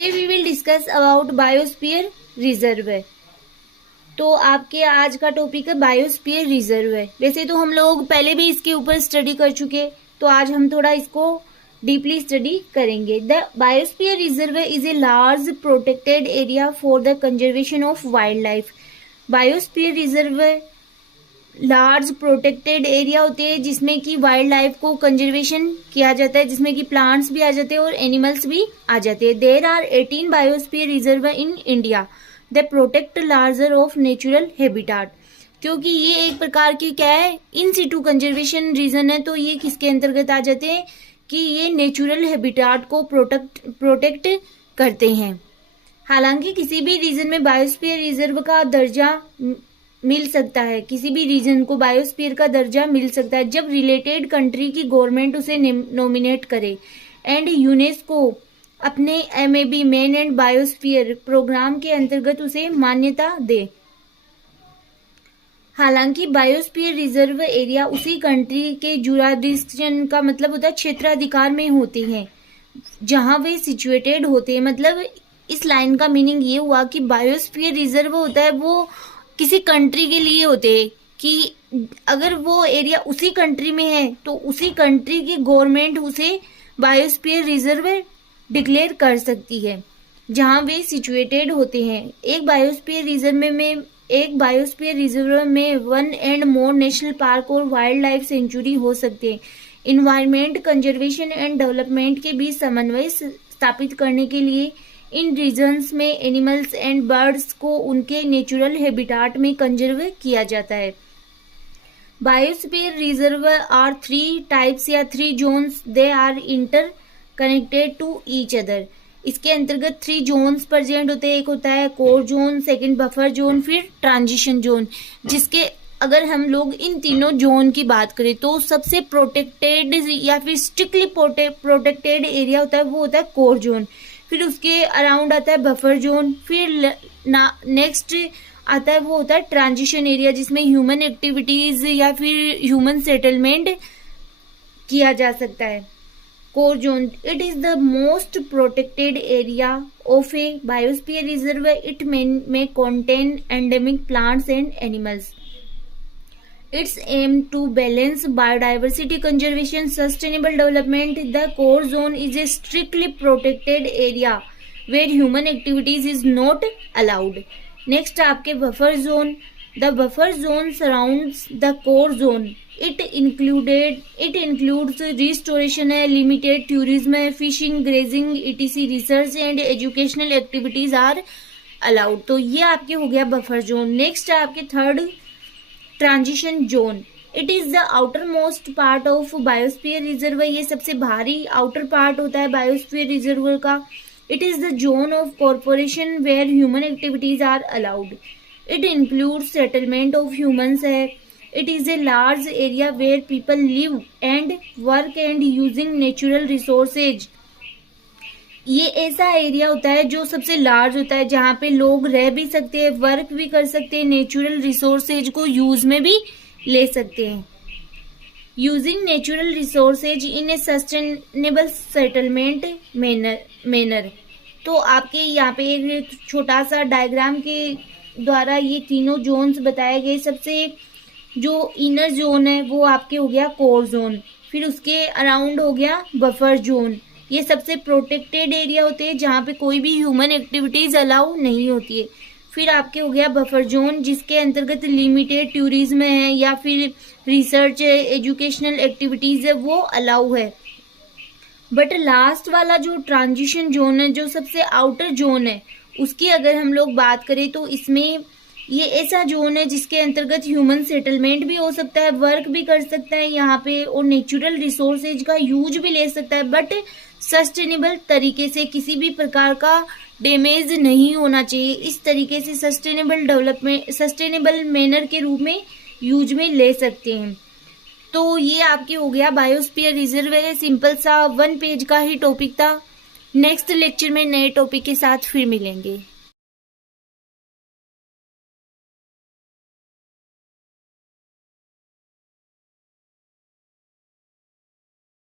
Today we will discuss about biosphere reserve. तो आपके आज का टॉपिक है बायोस्फीयर रिजर्व। वैसे तो हम लोग पहले भी इसके ऊपर स्टडी कर चुके, तो आज हम थोड़ा इसको डीपली स्टडी करेंगे। The biosphere reserve is a large protected area for the conservation of wild life. Biosphere reserve large protected area होते हैं जिसमें कि वाइल्ड लाइफ को कंजर्वेशन किया जाता है, जिसमें कि प्लांट्स भी आ जाते हैं और एनिमल्स भी आ जाते हैं। There are 18 biosphere reserve in India. They protect larger of natural habitat. क्योंकि ये एक प्रकार की क्या है, इन सिटू कंजर्वेशन रीजन है, तो ये किसके अंतर्गत आ जाते हैं कि ये नेचुरल हैबिटाट को प्रोटेक्ट करते हैं। हालांकि किसी भी रीजन में बायोस्फीयर रिजर्व का दर्जा मिल सकता है, किसी भी रीजन को बायोस्फीयर का दर्जा मिल सकता है जब रिलेटेड कंट्री की गवर्नमेंट उसे नॉमिनेट करे एंड यूनेस्को अपने MAB man and biosphere programme के अंतर्गत उसे मान्यता दे। हालांकि बायोस्फीयर रिजर्व एरिया उसी कंट्री के जुराडिक्शन का मतलब होता है क्षेत्राधिकार में होते हैं जहां वे सिचुएटेड होते हैं। मतलब इस लाइन का मीनिंग ये हुआ कि बायोस्फीयर रिजर्व होता है वो किसी कंट्री के लिए होते हैं कि अगर वो एरिया उसी कंट्री में है तो उसी कंट्री की गवर्नमेंट उसे बायोस्फीयर रिजर्व डिक्लेयर कर सकती है जहां वे सिचुएटेड होते हैं। एक बायोस्फीयर रिजर्व में 1 एंड मोर नेशनल पार्क और वाइल्ड लाइफ सेंचुरी हो सकते हैं। इन्वायरमेंट कंजर्वेशन एंड डेवलपमेंट के बीच समन्वय स्थापित करने के लिए इन रीजन्स में एनिमल्स एंड बर्ड्स को उनके नेचुरल हैबिटाट में कंजर्व किया जाता है। बायोस्फीयर रिजर्व आर 3 टाइप्स या 3 zones. They are interconnected to each other. इसके अंतर्गत 3 जोन्स प्रेजेंट होते हैं। एक होता है core zone, second buffer zone, फिर ट्रांजिशन जोन। जिसके अगर हम लोग इन तीनों जोन की बात करें तो सबसे प्रोटेक्टेड या फिर स्ट्रिक्टली प्रोटेक्टेड एरिया होता है वो होता है कोर जोन। फिर उसके अराउंड आता है बफर जोन, फिर नेक्स्ट आता है वो होता है ट्रांजिशन एरिया जिसमें ह्यूमन एक्टिविटीज या फिर ह्यूमन सेटलमेंट किया जा सकता है। Core zone it is the most protected area of A biosphere reserve. It may contain endemic plants and animals. Its aim to balance biodiversity conservation, sustainable development. The core zone is a strictly protected area where human activities is not allowed. Next आपके buffer zone. The buffer zone surrounds the core zone. It includes restoration है, limited tourism है, fishing, grazing, etc. research and educational activities are allowed. तो ये आपके हो गया buffer zone. Next है आपके third transition zone. It is the outermost part of biosphere reserve. ये सबसे भारी आउटर पार्ट होता है बायोस्फीयर रिजर्व का। It is the zone of corporation where human activities are allowed. It includes settlement of humans है। It is a large area where people live and work and using natural resources. ये ऐसा area होता है जो सबसे large होता है जहाँ पे लोग रह भी सकते हैं, वर्क भी कर सकते हैं, नेचुरल रिसोर्सेज को यूज में भी ले सकते हैं। Using natural resources in A sustainable settlement manner. तो आपके यहाँ पे एक छोटा सा डायग्राम के द्वारा ये तीनों जोन्स बताए गए। सबसे जो इनर जोन है वो आपके हो गया कोर जोन, फिर उसके अराउंड हो गया बफर जोन। ये सबसे प्रोटेक्टेड एरिया होते हैं जहाँ पे कोई भी ह्यूमन एक्टिविटीज अलाउ नहीं होती है। फिर आपके हो गया बफर जोन जिसके अंतर्गत लिमिटेड टूरिज्म है या फिर रिसर्च है, एजुकेशनल एक्टिविटीज है वो अलाउ है। बट लास्ट वाला जो ट्रांजिशन जोन है, जो सबसे आउटर जोन है, उसकी अगर हम लोग बात करें तो इसमें ये ऐसा जोन है जिसके अंतर्गत ह्यूमन सेटलमेंट भी हो सकता है, वर्क भी कर सकता है यहाँ पे और नेचुरल रिसोर्सेज का यूज भी ले सकता है, बट सस्टेनेबल तरीके से, किसी भी प्रकार का डैमेज नहीं होना चाहिए। इस तरीके से सस्टेनेबल मैनर के रूप में यूज में ले सकते हैं। तो ये आपके हो गया बायोस्फीयर रिजर्व है। सिंपल सा 1 पेज का ही टॉपिक था। नेक्स्ट लेक्चर में नए टॉपिक के साथ फिर मिलेंगे।